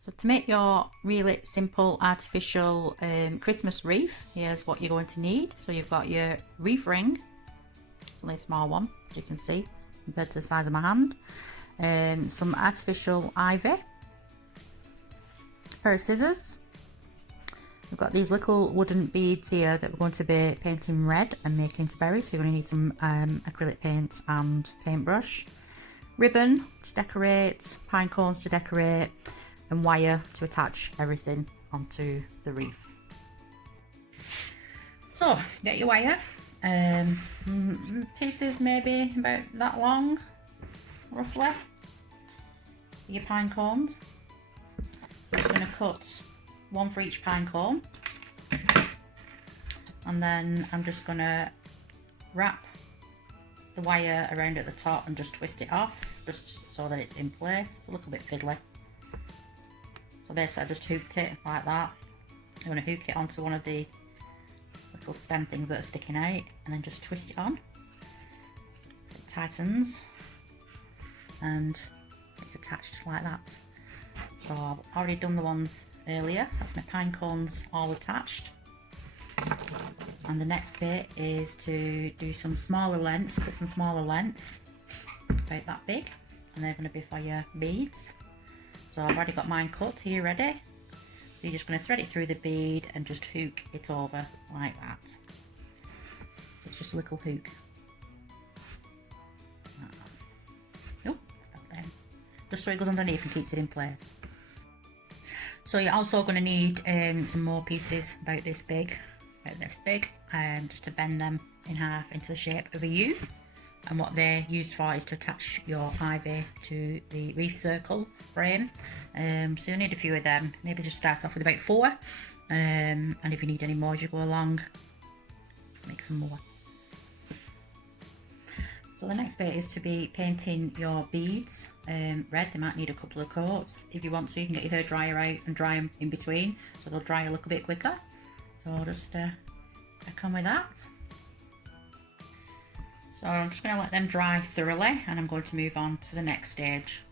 So to make your really simple artificial Christmas wreath, here's what you're going to need. So you've got your wreath ring, only a small one, as you can see, compared to the size of my hand. Some artificial ivy, a pair of scissors. We've got these little wooden beads here that we're going to be painting red and making into berries. So you're going to need some acrylic paint and paintbrush. Ribbon to decorate, pine cones to decorate, and wire to attach everything onto the wreath. So get your wire, pieces maybe about that long, roughly, your pine cones. I'm just going to cut one for each pine cone, and then I'm just going to wrap the wire around at the top and just twist it off, just so that it's in place. It's a little bit fiddly. So basically I just hooked it like that. I'm going to hook it onto one of the little stem things that are sticking out and then just twist it on. It tightens and it's attached like that. So I've already done the ones earlier, so that's my pine cones all attached. And the next bit is to do some smaller lengths, put some smaller lengths, about that big, and they're going to be for your beads. So I've already got mine cut here ready. So you're just going to thread it through the bead and just hook it over like that. It's just a little hook. Nope, down. Just so it goes underneath and keeps it in place. So you're also going to need some more pieces about this big, just to bend them in half into the shape of a U. And what they're used for is to attach your ivy to the wreath circle frame. So you'll need a few of them. Maybe just start off with about 4, and if you need any more as you go along, make some more. So the next bit is to be painting your beads red. They might need a couple of coats. If you want to, you can get your hair dryer out and dry them in between, so they'll dry a little bit quicker. So I'll just crack on with that. So I'm just going to let them dry thoroughly, and I'm going to move on to the next stage.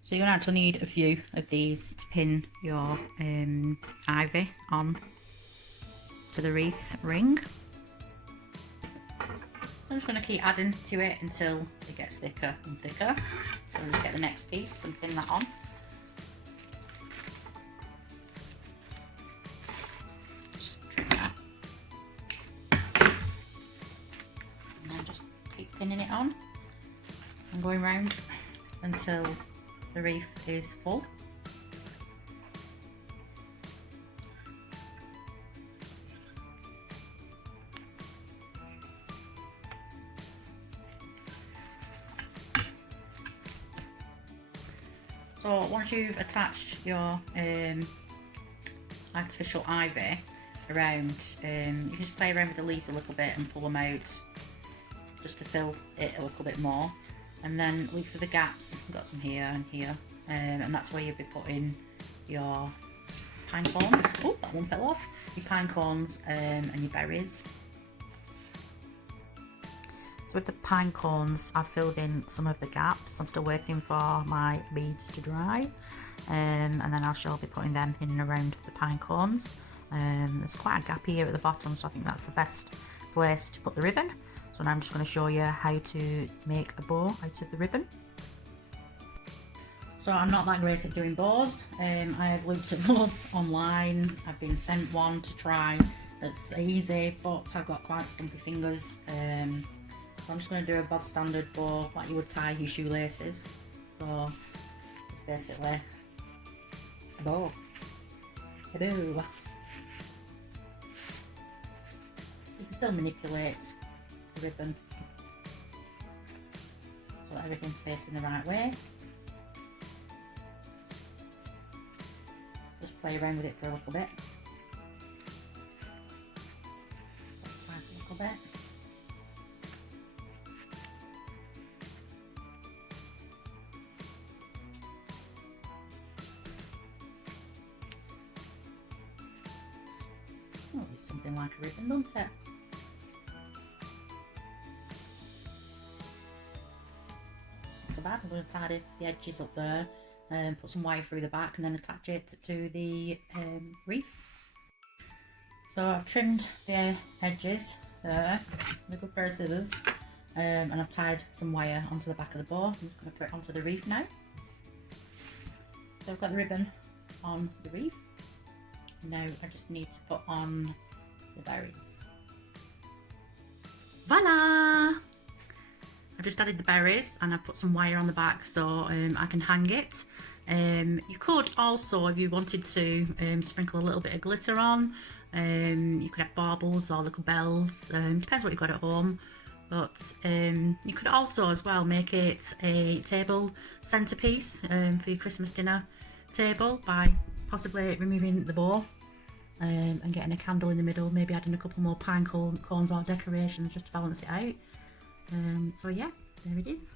So you're going to actually need a few of these to pin your ivy on to the wreath ring. I'm just going to keep adding to it until it gets thicker and thicker. So I'll just get the next piece and pin that on. Pinning it on and going round until the wreath is full. So once you've attached your artificial ivy around, you just play around with the leaves a little bit and pull them out, just to fill it a little bit more, and then look for the gaps. I've got some here and here, and that's where you'll be putting your pine cones. Oh, that one fell off. Your pine cones and your berries. So with the pine cones, I've filled in some of the gaps. I'm still waiting for my beads to dry, and then I shall be putting them in and around the pine cones. There's quite a gap here at the bottom, so I think that's the best place to put the ribbon. So now I'm just going to show you how to make a bow out of the ribbon. So I'm not that great at doing bows. I have looked at loads online. I've been sent one to try that's easy, but I've got quite stumpy fingers. So I'm just going to do a bog standard bow like you would tie your shoelaces. So it's basically a bow. Hello. You can still manipulate the ribbon so that everything's facing the right way. Just play around with it for a little bit. Tight a little bit. Oh, it's something like a ribbon, doesn't it? Bad. I'm going to tidy the edges up there put some wire through the back and then attach it to the wreath. So I've trimmed the edges there with a good pair of scissors, and I've tied some wire onto the back of the bow. I'm just going to put it onto the wreath now. So I've got the ribbon on the wreath. Now I just need to put on the berries. Voila! I've just added the berries and I've put some wire on the back so I can hang it. You could also, if you wanted to, sprinkle a little bit of glitter on. You could have baubles or little bells, depends what you've got at home. But you could also as well make it a table centerpiece for your Christmas dinner table by possibly removing the bow and getting a candle in the middle, maybe adding a couple more pine cones or decorations just to balance it out. So yeah, there it is.